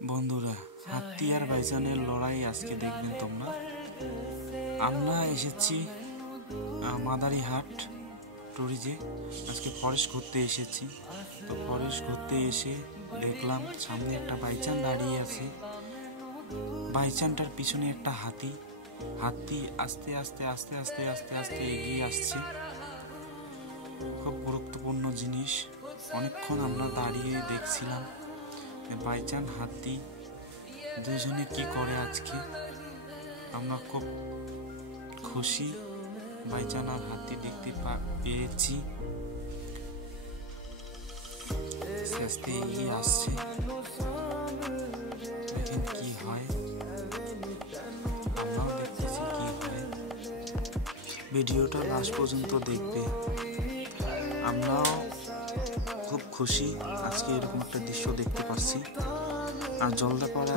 বন্ধুরা, হাতি আর বাইচানের লড়াই আজকে দেখবেন তোমরা। আমরা এসেছি মাদারিহাট টুরিজে, আজকে ফরেস্ট ঘুরতে এসেছি। তো ফরেস্ট ঘুরতে এসে দেখলাম সামনে একটা বাইচান দাঁড়িয়ে আছে, বাইচানটার পিছনে একটা হাতি। হাতি আস্তে আস্তে আস্তে আস্তে আস্তে আস্তে এগিয়ে আসছে। খুব গুরুত্বপূর্ণ জিনিস। অনেকক্ষণ আমরা দাঁড়িয়ে দেখছিলাম বাইচান হাতি দুজনে কি করে। আজকে আমরা খুব খুশি বাইচান আর হাতি দেখতে পেয়েছি। আস্তে আস্তে এগিয়ে আসছে, দেখেন কি হয়। আমরাও দেখতেছি কি হয়। ভিডিওটা লাস্ট পর্যন্ত দেখবে। আমরাও খুব খুশি আজকে এরকম একটা দৃশ্য দেখতে পাচ্ছি। আর জলদাপাড়া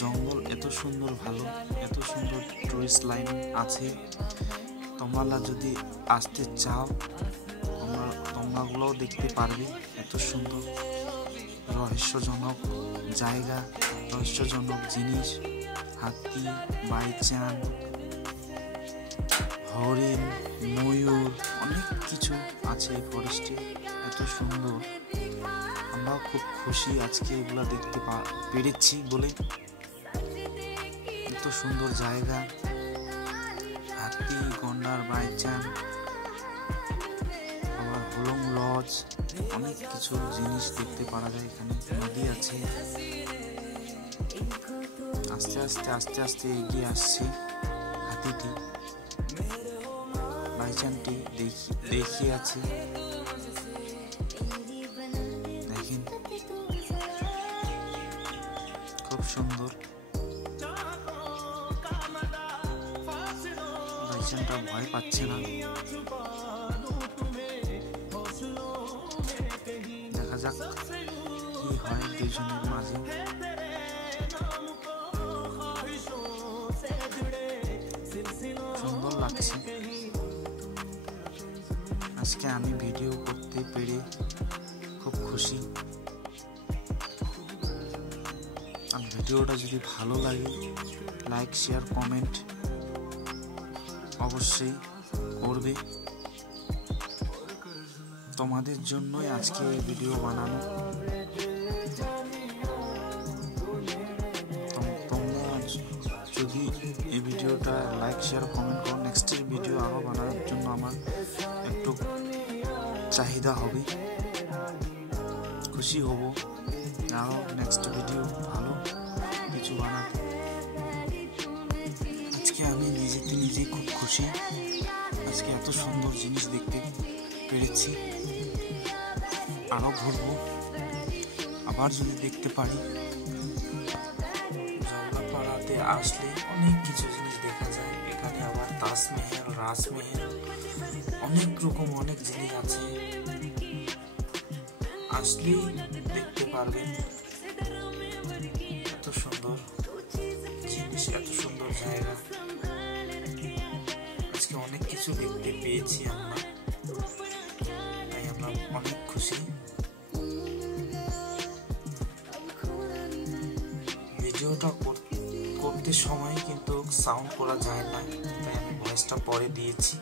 জঙ্গল এত সুন্দর, ভালো, এত সুন্দর টুরিস্ট লাইন আছে। তোমরা যদি আসতে চাও তোমরাগুলোও দেখতে পারবে। এত সুন্দর রহস্যজনক জায়গা, রহস্যজনক জিনিস, হাতি, বাইচান, হরিণ, ময়ূর, অনেক কিছু আছে এই ফরেস্টে। এত সুন্দর, আমরাও খুব খুশি আজকে এগুলা দেখতে পেরেছি বলে। এত সুন্দর জায়গা, হাতি, গন্ডার, বাইচান, আবার হোলং লজ, অনেক কিছু জিনিস দেখতে পারা যায়। এখানে নদী আছে। আস্তে আস্তে আস্তে আস্তে এগিয়ে আসছে হাতিটি। বাইচানটি দেখিয়ে আছে, দেখেন খুব সুন্দর। বাইচানটা ভয় পাচ্ছে না। দেখা যাক কি হয় দুজনের মাঝে। সুন্দর লাগছে। আজকে আমি ভিডিও করতে পেরে খুব খুশি। আর ভিডিওটা যদি ভালো লাগে লাইক, শেয়ার, কমেন্ট অবশ্যই করবে। তোমাদের জন্যই আজকে এই ভিডিও বানানো। তোমরা যদি এই ভিডিওটা লাইক, শেয়ার, কমেন্ট করো, নেক্সটের ভিডিও আরও বানানোর জন্য আমার একটু চাহিদা হবে, খুশি হব আরও নেক্সট ভিডিও ভালো কিছু বানাতে। আজকে আমি নিজেই খুব খুশি। আজকে এত সুন্দর জিনিস দেখতে পেরেছি। আরও ঘুরবো, আবার যদি দেখতে পারি। জলদাপাড়াতে আসলে অনেক কিছু জিনিস দেখা যায়। এখানে আবার তাজমহল, রাজমহল, অনেক রকম অনেক জিনিস আছে। আসলেই দেখতে পারবেন। এত সুন্দর জিনিস, এত সুন্দর জায়গা। আজকে অনেক কিছু দেখতে পেয়েছি আমরা, তাই আমরা অনেক খুশি। ভিডিওটা করতে সময় কিন্তু সাউন্ড করা যায় না, তাই আমি ভয়েসটা পরে দিয়েছি।